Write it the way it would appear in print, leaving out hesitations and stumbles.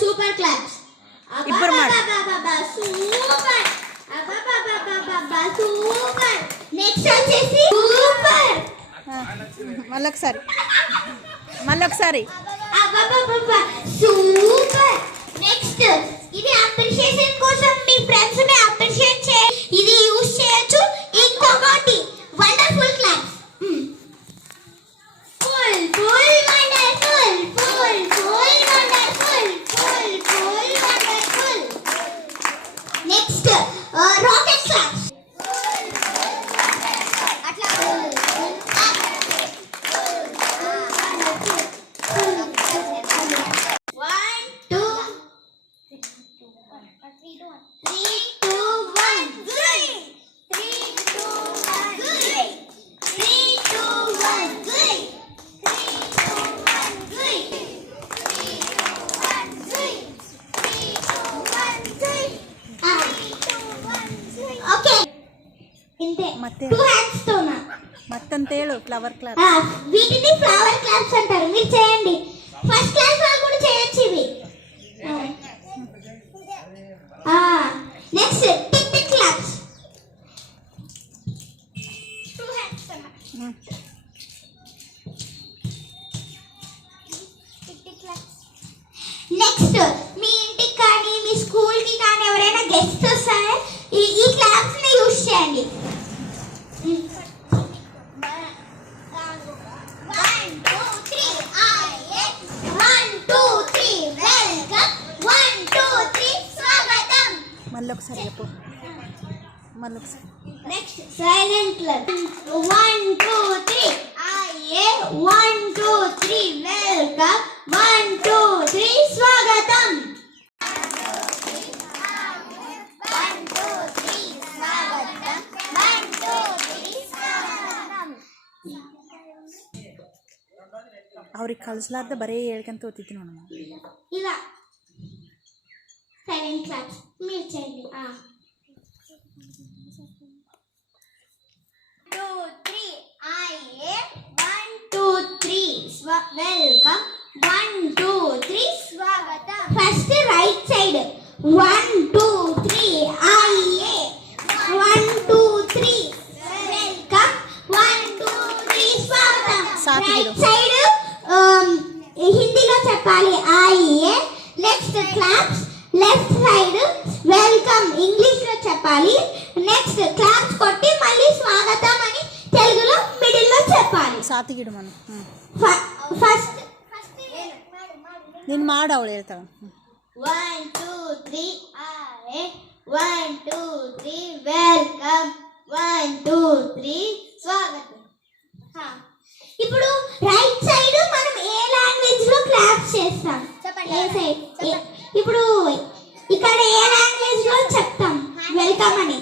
Super claps. ఇప్పుడు super. Super. Next వచ్చేసి సూపర్. మళ్ళొకసారి సూపర్. నెక్స్ట్ ఇది అప్రిషియేషన్ కోసం మీ ఫ్రెండ్స్ ని అప్రిషియేట్ చే ఇది యూస్ చేయొచ్చు. ఇంకొకటి wonderful claps. Full full wonderful. Full full wonderful. Full full wonderful. Next rocket claps. అట్లా 2 hands తోనా మత్తంతేలు ఫ్లవర్ క్లాప్. వీటిని ఫ్లవర్ క్లాప్స్ అంటారు. మీరు చేయండి. ఫస్ట్ క్లాస్ వాళ్ళు కూడా చేయొచ్చు ఇవి. Next tick tick claps. 2 hands తోనా టిక్ టిక్ క్లాప్స్. నెక్స్ట్ మీ ఇంటికి కానీ మీ స్కూల్ కి కానీ ఎవరైనా గెస్ట్ వస్తే ఈ క్లాప్స్ ని యూస్ చేయండి. 1 2 3 వెల్కమ్. 1 2 3 స్వాగతం. మళ్ళొకసారి చెప్పు. Next silent clap. 1 2 3 1 2 3 వెల్కమ్. 1 2 3 స్వాగతం. ಅವ್ರಿಗೆ ಕಳಿಸ್ಲಾರ್ದ ಬರೀ ಹೇಳ್ಕೊಂತ ಓದ್ತಿದ್ವಿ ನೋಡಮ್ಮ. ఇలా సైలెంట్ క్లాప్స్ మీరు చేయండి. 2 3 1 2 3 వెల్కమ్. 1 2 3 స్వాగతం. ఫస్ట్ రైట్ సైడ్ 1 2 3 1 2 3 వెల్కమ్. 1 2 3 స్వాగతం. రైట్ సైడ్ హిందీలో చెప్పాలి ఆయియే. Next claps left side welcome English లో చెప్పాలి. నెక్స్ట్ క్లాప్స్ కొట్టి మళ్ళీ స్వాగతం అని తెలుగులో మిడిల్ లో చెప్పాలి. ಸಾತಿಗಿಡು ಮನು ఫస్ట్ ನೀನು ಮಾಡು ಅವಳು ಹೇಳ್ತಾವ. 1 2 3 1 2 3 వెల్కమ్. 1 2 3 స్వాగతం. ఇప్పుడు రైట్ సైడ్ మనం ఏ లాంగ్వేజ్ లో క్లాప్స్ చేస్తాం చెప్పండి. ఏ సైడ్ ఇప్పుడు ఇక్కడ ఏ లాంగ్వేజ్ లో చెప్తాం వెల్కమ్ అని.